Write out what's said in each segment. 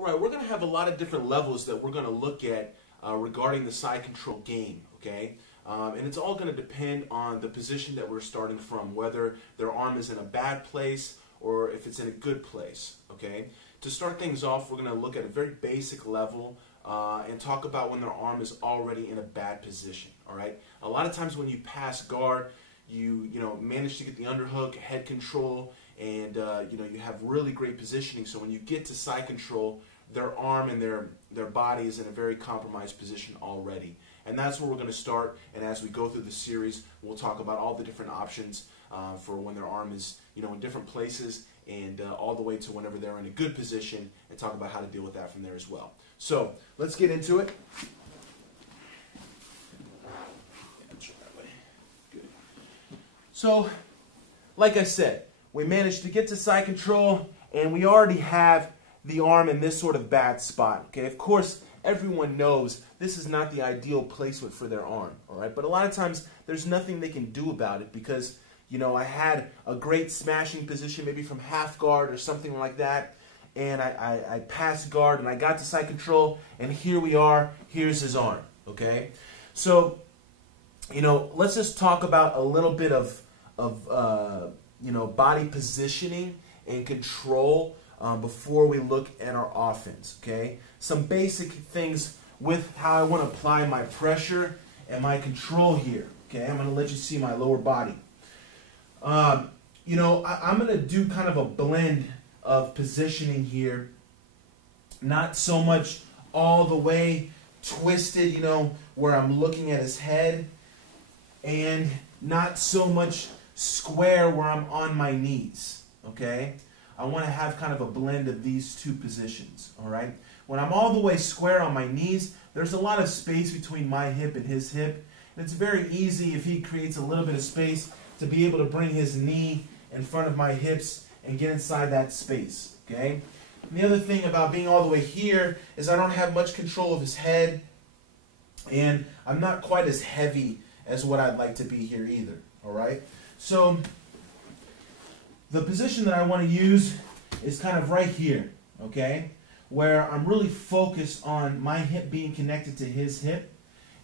All right, we're going to have a lot of different levels that we're going to look at regarding the side control game, okay? And it's all going to depend on the position that we're starting from, whether their arm is in a bad place or if it's in a good place, okay? To start things off, we're going to look at a very basic level and talk about when their arm is already in a bad position, all right? A lot of times when you pass guard, you manage to get the underhook, head control, and you have really great positioning. So when you get to side control, their arm and their body is in a very compromised position already. And that's where we're going to start. And as we go through the series, we'll talk about all the different options for when their arm is in different places, and all the way to whenever they're in a good position, and talk about how to deal with that from there as well. So let's get into it. So, like I said, we managed to get to side control, and we already have the arm in this sort of bad spot. Okay, of course, everyone knows this is not the ideal placement for their arm, all right? But a lot of times, there's nothing they can do about it because, I had a great smashing position, maybe from half guard or something like that, and I passed guard, and I got to side control, and here we are. Here's his arm, okay? So, let's just talk about a little bit of body positioning and control before we look at our offense, okay? Some basic things with how I want to apply my pressure and my control here, okay? I'm going to let you see my lower body. I'm going to do kind of a blend of positioning here, not so much all the way twisted, where I'm looking at his head, and not so much square where I'm on my knees, okay? I want to have kind of a blend of these two positions, all right? When I'm all the way square on my knees, there's a lot of space between my hip and his hip, and it's very easy if he creates a little bit of space to be able to bring his knee in front of my hips and get inside that space, okay? And the other thing about being all the way here is I don't have much control of his head, and I'm not quite as heavy as what I'd like to be here either, all right? So the position that I want to use is kind of right here, okay, where I'm really focused on my hip being connected to his hip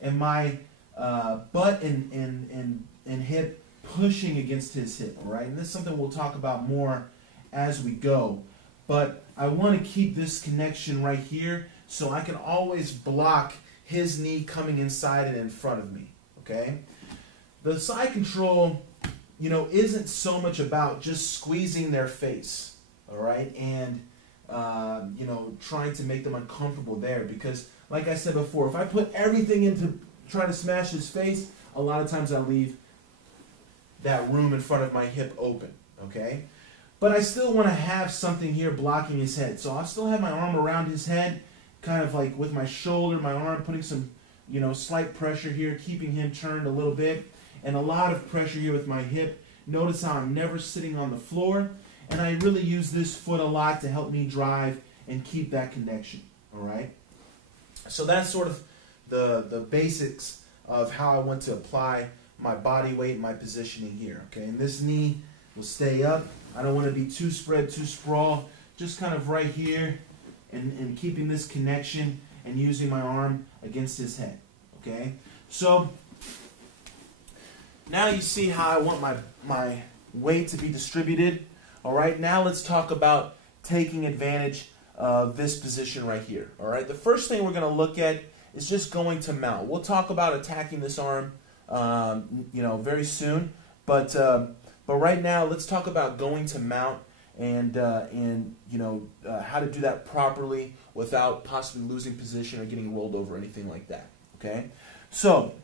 and my butt and hip pushing against his hip, all right? And this is something we'll talk about more as we go. But I want to keep this connection right here so I can always block his knee coming inside and in front of me, okay? The side control, isn't so much about just squeezing their face, all right, and, trying to make them uncomfortable there, because, like I said before, if I put everything into trying to smash his face, a lot of times I leave that room in front of my hip open, okay? But I still want to have something here blocking his head, so I'll still have my arm around his head, kind of like with my shoulder, my arm, putting some, slight pressure here, keeping him turned a little bit, and a lot of pressure here with my hip. Notice how I'm never sitting on the floor, and I really use this foot a lot to help me drive and keep that connection, all right? So that's sort of the basics of how I want to apply my body weight, my positioning here, okay? And this knee will stay up. I don't want to be too spread, too sprawl, just kind of right here, and keeping this connection and using my arm against his head, okay? So now you see how I want my weight to be distributed. All right, now let's talk about taking advantage of this position right here. All right, the first thing we're going to look at is just going to mount. We'll talk about attacking this arm, very soon. But right now, let's talk about going to mount and how to do that properly without possibly losing position or getting rolled over or anything like that. Okay, so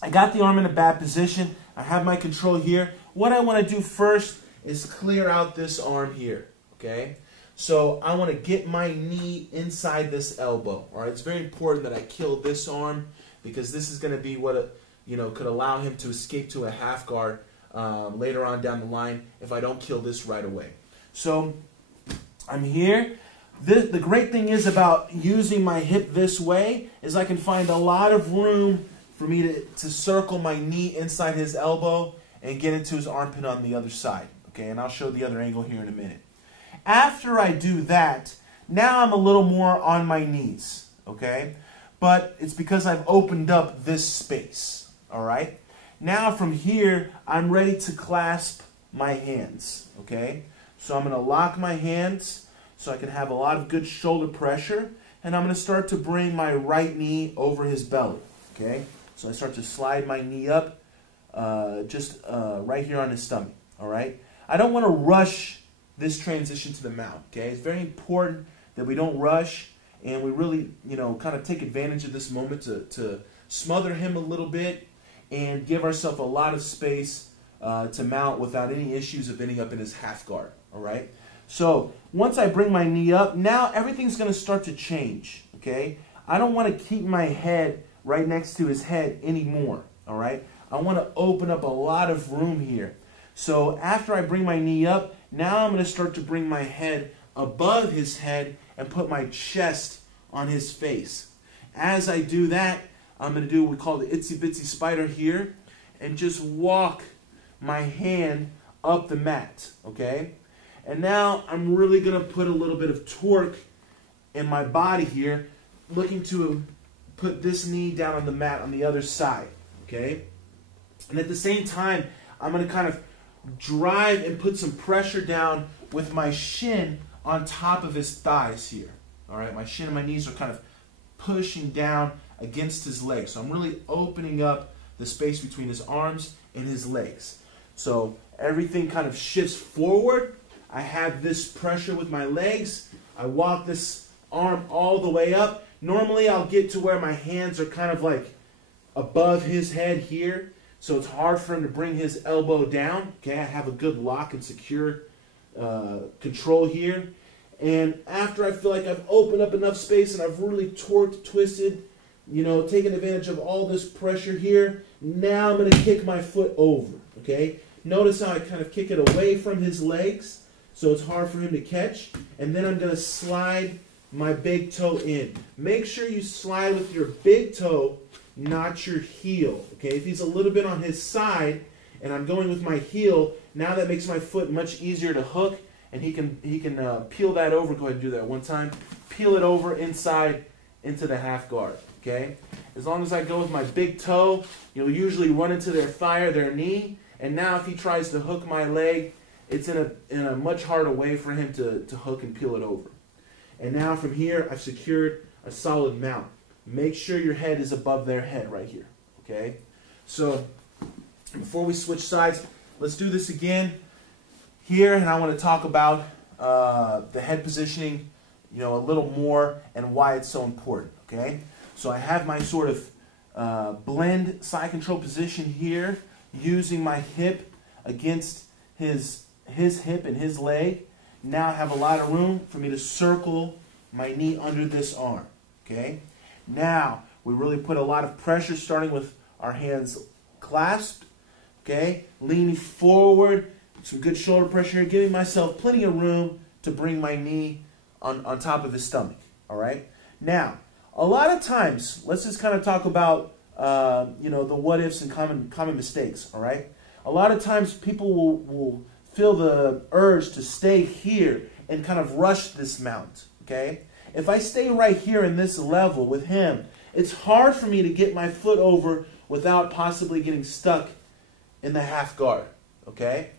I got the arm in a bad position. I have my control here. What I want to do first is clear out this arm here, okay? So I want to get my knee inside this elbow, all right? It's very important that I kill this arm because this is going to be what, could allow him to escape to a half guard later on down the line if I don't kill this right away. So I'm here. The great thing is about using my hip this way is I can find a lot of room for me to circle my knee inside his elbow and get into his armpit on the other side. Okay, and I'll show the other angle here in a minute. After I do that, Now I'm a little more on my knees, okay? But it's because I've opened up this space, all right? Now from here, I'm ready to clasp my hands, okay? So I'm going to lock my hands so I can have a lot of good shoulder pressure, and I'm going to start to bring my right knee over his belly, okay? So I start to slide my knee up just right here on his stomach, all right? I don't want to rush this transition to the mount, okay? It's very important that we don't rush and we really, kind of take advantage of this moment to smother him a little bit and give ourselves a lot of space to mount without any issues of ending up in his half guard, all right? So once I bring my knee up, now everything's going to start to change, okay? I don't want to keep my head right next to his head anymore, all right? I want to open up a lot of room here. So after I bring my knee up, now I'm going to start to bring my head above his head and put my chest on his face. As I do that, I'm going to do what we call the itsy bitsy spider here and just walk my hand up the mat, okay? And now I'm really going to put a little bit of torque in my body here, looking to put this knee down on the mat on the other side, okay? And at the same time, I'm going to kind of drive and put some pressure down with my shin on top of his thighs here. All right, my shin and my knees are kind of pushing down against his legs. So I'm really opening up the space between his arms and his legs. So everything kind of shifts forward. I have this pressure with my legs. I walk this arm all the way up. Normally I'll get to where my hands are kind of like above his head here. So it's hard for him to bring his elbow down. Okay, I have a good lock and secure control here. And after I feel like I've opened up enough space and I've really torqued, twisted, taken advantage of all this pressure here, now I'm going to kick my foot over, okay? Notice how I kind of kick it away from his legs, so it's hard for him to catch. And then I'm going to slide my big toe in. Make sure you slide with your big toe, not your heel, okay? If he's a little bit on his side and I'm going with my heel, now that makes my foot much easier to hook, and he can peel that over. Go ahead and do that one time. Peel it over inside into the half guard, okay? As long as I go with my big toe, you'll usually run into their thigh or their knee, and now if he tries to hook my leg, it's in a much harder way for him to hook and peel it over. And now from here, I've secured a solid mount. Make sure your head is above their head right here, okay? So before we switch sides, let's do this again here, and I want to talk about the head positioning, a little more and why it's so important, okay? So I have my sort of blend side control position here, using my hip against his hip and his leg. Now I have a lot of room for me to circle my knee under this arm, okay? Now, we really put a lot of pressure starting with our hands clasped, okay? Leaning forward, some good shoulder pressure here, giving myself plenty of room to bring my knee on top of his stomach, all right? Now, a lot of times, let's just kind of talk about, the what-ifs and common mistakes, all right? A lot of times people will feel the urge to stay here and kind of rush this mount, okay? If I stay right here in this level with him, it's hard for me to get my foot over without possibly getting stuck in the half guard, okay?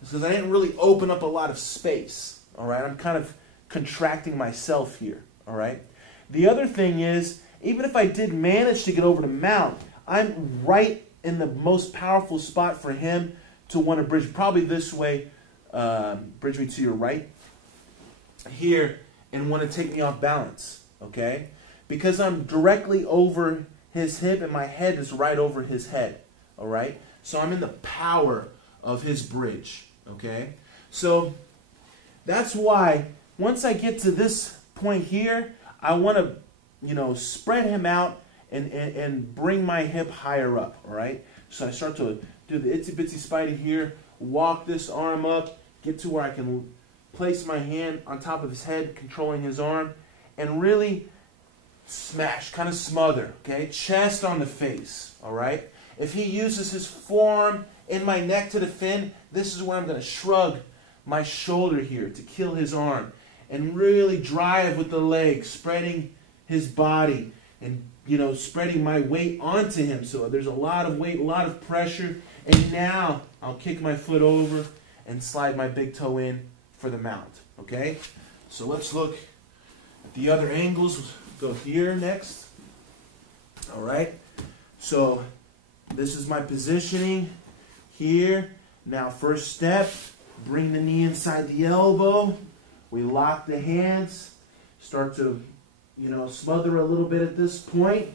Because I didn't really open up a lot of space, all right? I'm kind of contracting myself here, all right? The other thing is, even if I did manage to get over to mount, I'm right in the most powerful spot for him to want to bridge, probably this way, bridge me to your right, here, and want to take me off balance, okay? Because I'm directly over his hip and my head is right over his head, all right? So I'm in the power of his bridge, okay? So that's why once I get to this point here, I want to, spread him out and bring my hip higher up, all right? So I start to do the itsy bitsy spidey here, walk this arm up, get to where I can place my hand on top of his head, controlling his arm, and really smash, kind of smother, okay? Chest on the face, all right? If he uses his forearm in my neck to defend, this is where I'm going to shrug my shoulder here to kill his arm. and really drive with the legs, spreading his body and, spreading my weight onto him. So there's a lot of weight, a lot of pressure. And now I'll kick my foot over and slide my big toe in for the mount. Okay? So let's look at the other angles. Go here next. All right? So this is my positioning here. Now first step, bring the knee inside the elbow. We lock the hands. Start to, smother a little bit at this point.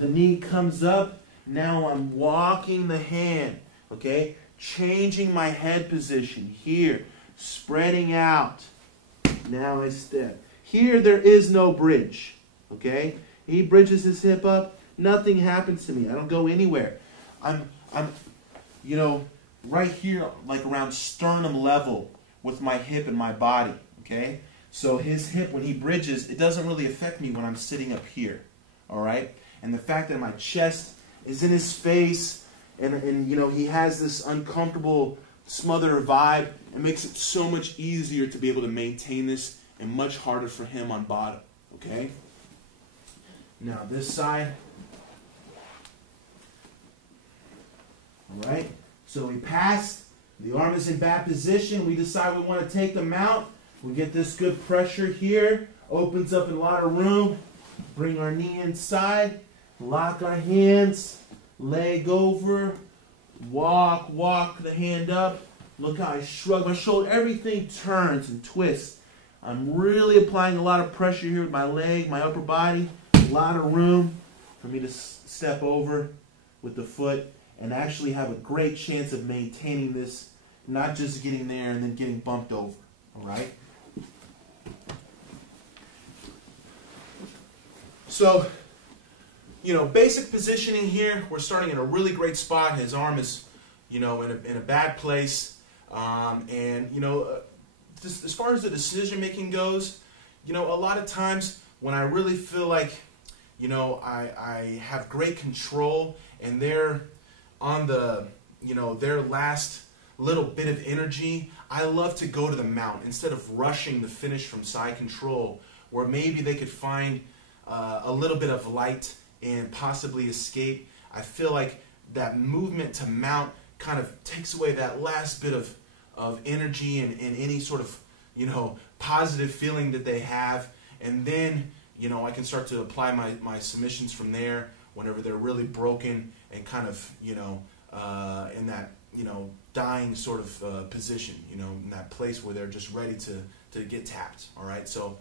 The knee comes up. Now I'm walking the hand. Okay? Changing my head position here. Spreading out. Now I step. Here there is no bridge. Okay? He bridges his hip up. Nothing happens to me. I don't go anywhere. I'm right here, like around sternum level with my hip and my body. Okay? So his hip, when he bridges, it doesn't really affect me when I'm sitting up here. All right? And the fact that my chest is in his face, and he has this uncomfortable smother vibe, it makes it so much easier to be able to maintain this and much harder for him on bottom. Okay? Now this side. All right? So we pass. The arm is in bad position. We decide we want to take the mount. We get this good pressure here. Opens up a lot of room. Bring our knee inside. Lock our hands. Leg over. Walk the hand up. Look how I shrug my shoulder. Everything turns and twists. I'm really applying a lot of pressure here with my leg, my upper body. A lot of room for me to step over with the foot and actually have a great chance of maintaining this, not just getting there and then getting bumped over. All right? So, basic positioning here, we're starting in a really great spot. His arm is, in a bad place. Just as far as the decision making goes, a lot of times when I really feel like, I have great control and they're on the, their last little bit of energy, I love to go to the mount instead of rushing the finish from side control, where maybe they could find a little bit of light and possibly escape. I feel like that movement to mount kind of takes away that last bit of energy and any sort of, positive feeling that they have. And then, I can start to apply my submissions from there whenever they're really broken and kind of, in that, dying sort of position, in that place where they're just ready to get tapped. All right. So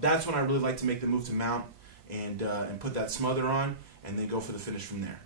that's when I really like to make the move to mount and put that smother on and then go for the finish from there.